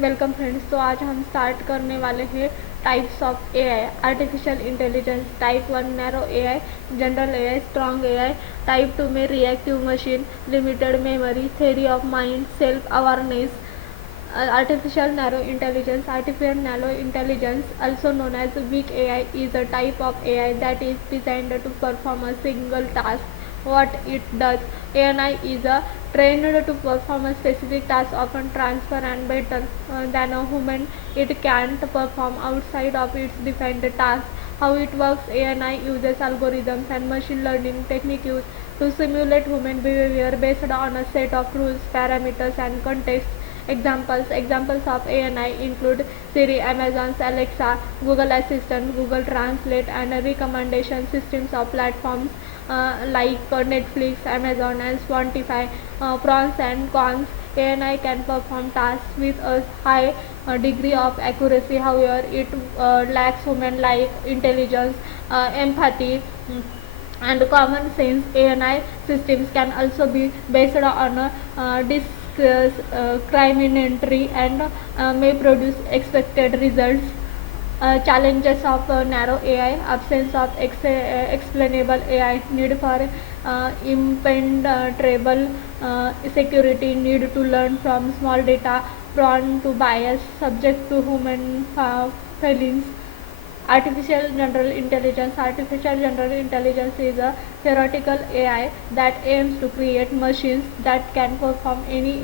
Welcome friends. तो आज हम स्टार्ट करने वाले हैं types of AI. Artificial intelligence type 1 narrow AI, general AI, strong AI. Type 2 में reactive machine, limited memory, theory of mind, self awareness. Artificial narrow intelligence, also known as weak AI, is a type of AI that is designed to perform a single task. What it does: ANI is trained to perform a specific task, often transfer and better than a human. It can't perform outside of its defined task. How it works: ANI uses algorithms and machine learning techniques to simulate human behavior based on a set of rules, parameters, and contexts. Examples of ANI include Siri, Amazon's Alexa, Google Assistant, Google Translate, and recommendation systems of platforms like Netflix, Amazon, and Spotify. Pros and cons: ANI can perform tasks with a high degree of accuracy. However, it lacks human-like intelligence, empathy, and common sense. ANI systems can also be based on discriminatory and may produce expected results. Challenges of narrow AI: absence of explainable AI, need for impenetrable security, need to learn from small data, prone to bias, subject to human failings. Artificial general intelligence is a theoretical AI that aims to create machines that can perform any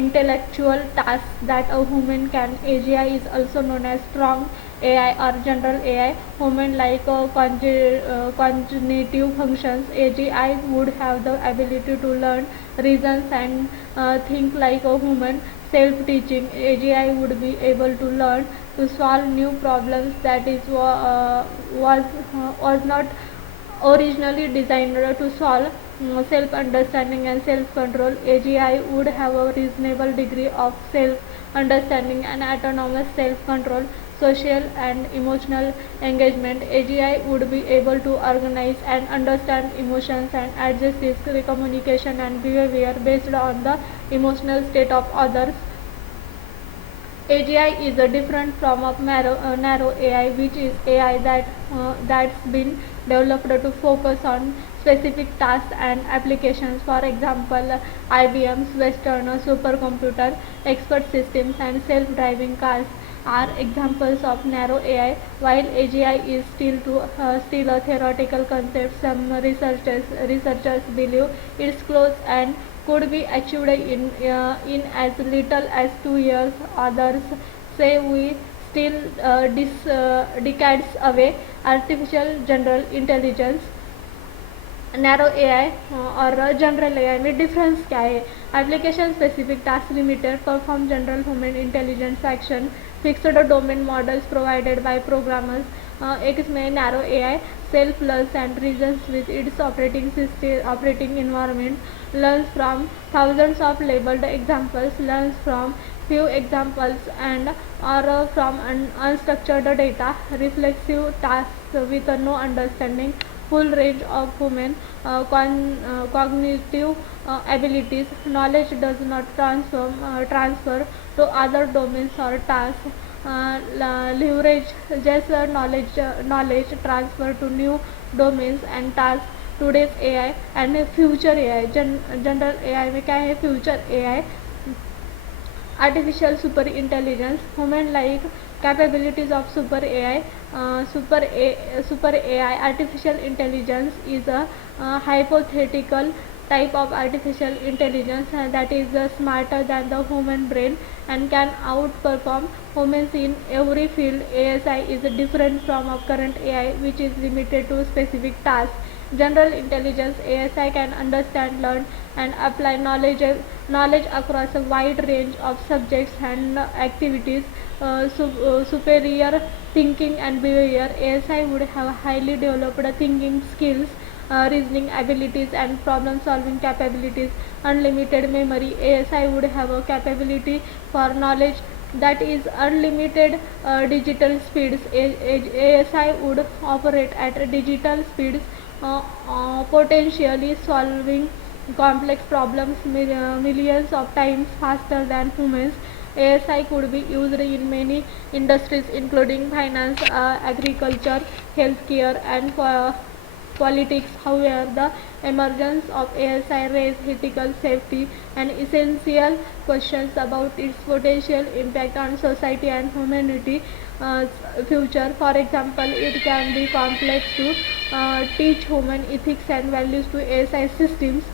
intellectual task that a human can. AGI is also known as strong AI or general AI, human like cognitive functions. AGI would have the ability to learn, reason, and think like a human. Self-teaching: AGI would be able to learn to solve new problems that was not originally designed to solve. Self-understanding and self-control: AGI would have a reasonable degree of self-understanding and autonomous self-control. Social and emotional engagement: AGI would be able to organize and understand emotions and adjust its communication and behavior based on the emotional state of others. AGI is a different form of narrow AI, which is AI that's been developed to focus on specific tasks and applications. For example, IBM's Western supercomputer, expert systems, and self-driving cars are examples of narrow AI. While AGI is still a theoretical concept, some researchers believe it's close and could be achieved in as little as 2 years. Others say we still decades away. Artificial general intelligence, narrow AI और general AI में difference क्या है? Application specific, task limited, perform general human intelligence action, fixed domain models provided by programmers. एक इसमें narrow AI self learns and reasons with its operating environment, learns from thousands of labeled examples, learns from few examples and or from unstructured data, reflexive tasks with no understanding, full range of human cognitive abilities. Knowledge does not transfer to other domains or tasks. Leverage just knowledge transfer to new domains and tasks. Today's AI and future AI. General AI में क्या है? Future AI. Artificial super intelligence, human like capabilities of super AI. Super AI artificial intelligence is a hypothetical type of artificial intelligence that is smarter than the human brain and can outperform humans in every field. ASI is different from a current AI, which is limited to specific tasks. General intelligence: ASI can understand, learn, and apply knowledge across a wide range of subjects and activities. Superior thinking and behavior: ASI would have highly developed thinking skills, reasoning abilities, and problem solving capabilities. Unlimited memory: ASI would have a capability for knowledge that is unlimited. Digital speeds: ASI would operate at digital speeds, potentially solving complex problems millions of times faster than humans. ASI could be used in many industries including finance, agriculture, healthcare, and politics. However, the emergence of ASI raised ethical safety and essential questions about its potential impact on society and humanity future. For example, it can be complex to teach human ethics and values to ASI systems.